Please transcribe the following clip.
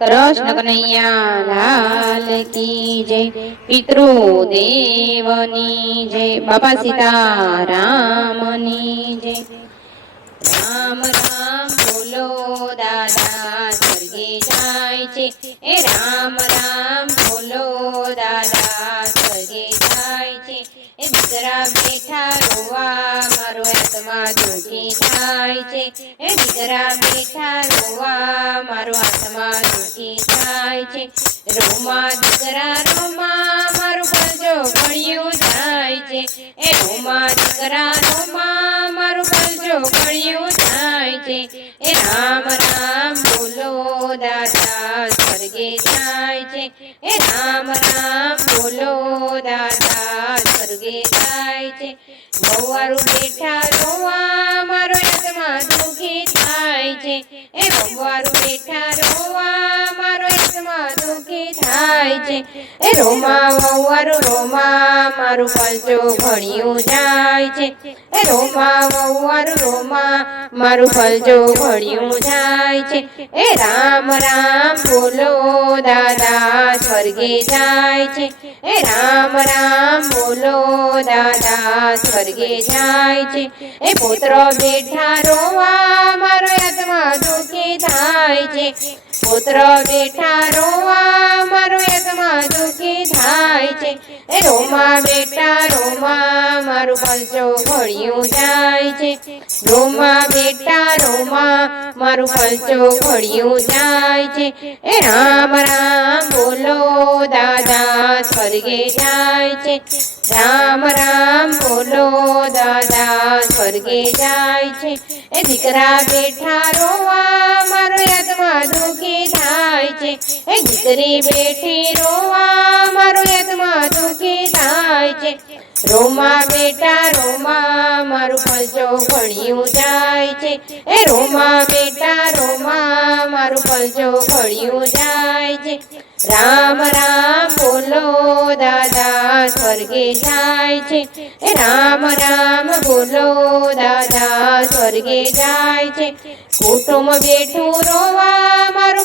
कृष्ण कन्हैया लाल की जय। पितृदेवनी जय। बापा सीतारामनी जय। राम राम बोलो दादा स्वर्गे जाय छे। ए राम राम बोलो दादा स्वर्गे जाय छे। ए दीकरा बेठा रोवा मारो आत्मा दुखी थाय छे। ए दीकरा बेठा रोवा मारो आत्मा दुखी थाय छे। रोमा दीकरा रोमा मारो बलजो भळ्યું जाय छे। ए रोमा दीकरा रोमा मारो बलजो भळ्યું जाय छे। ए राम राम बोलो दादा स्वर्गे जाय छे। ए राम राम बोलो दादा स्वर्गे जाय छे। बहूवारू बेठा रोवा मारो आत्मा दुखी थाय छे। ए बहूवारू बेठा रोवा मारो आत्मा दुखी थाय छे। ए रोमा बहूवारू रोमा मारू बलजो भळ्યું जाय छे। ए रोमा बहूवारू रोमा मारू बलजो भळ्યું जाय छे। ए राम राम बोलो दादा स्वर्गे जाय छे। ए राम राम बोलो दादा स्वर्गे जाय छे। ए पुत्र बेठा रोवा मारो आत्मा दुखी थाय छे। पुत्र बेठा रोवा मारो आत्मा दुखी थाय छे। ए रोमा बेटा रोमा मारू बलजो भळ्યું जाय छे। रोमा बेटा रोमा मारू बलजो भळ्યું जाय छे। ए राम राम बोलो दादा स्वर्गे जाय छे। राम राम बोलो दादा स्वर्गे जाय छे। ए दीकरा बेठा रोवा मारो आत्मा दुखी थाय छे। ए दीकरी बेठी रोवा मारो आत्मा दुखी थाय छे। रोमा बेटा रोमा मारू बलजो भळ्યું जाय छे। ए रोमा बेटा रोमा मारू बलजो भळ्યું जाय छे। राम राम बोलो दादा स्वर्गे जाय छे। ए राम राम बोलो दादा स्वर्गे जाय छे। कुटुंब बेठું રોવા મારું